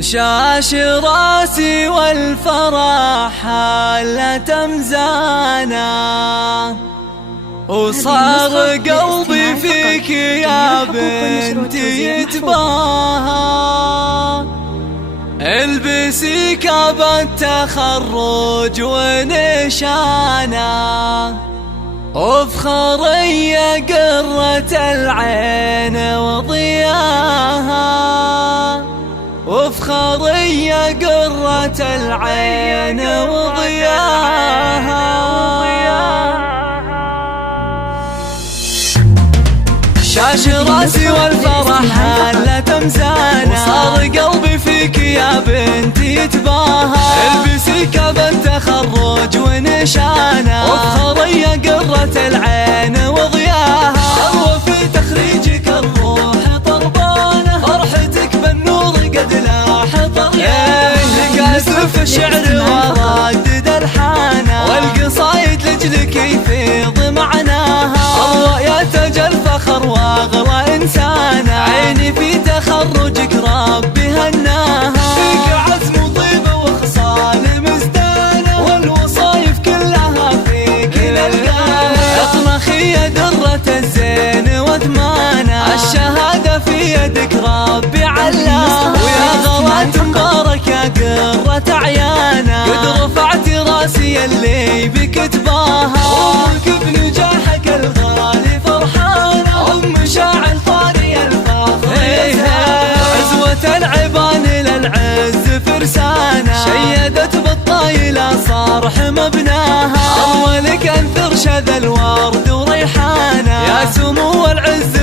شاش راسي والفرح حالة مزانة، وصار قلبي فيك يا بنتي يتباهى. البسي كاب التخرج ونشانه، وافخري يا قرة العين وضياها، وافخري يا قرة العين وضياها. شاش راسي والفرح حالة مزانة، وصار قلبي فيك يا بنتي يتباهى. البسي كاب التخرج ونشانه، وافخري يا قرة العين وضياها. في تخريجك الروح طربانة، فرحتك بالنور قد لاح طريقه. لك أسف الشعر وردد الحانة، والقصايد لجلك يفيض معناها. الله يتجل فخر واغلى إنسانة، عيني في تخرجك ربي هناها. فيك عزم وطيبة وخصال مزدانة، والوصايف كلها فيك نلقاها. اطنخي يا درة الزين وثمانة، الشهادة في يدك ربي علاها. ويا غلات مبارك يا قرة عيانا، قد رفعت راسي اللي بك تباهى. أمك بنجاحك الغالي فرحانة، أم شاعر طاري الفخر عزوة العبان للعز فرسانة، شيدت بالطايلة صارح مبناها. أولك أنثر شذا الورد وريحانة، يا سمو العز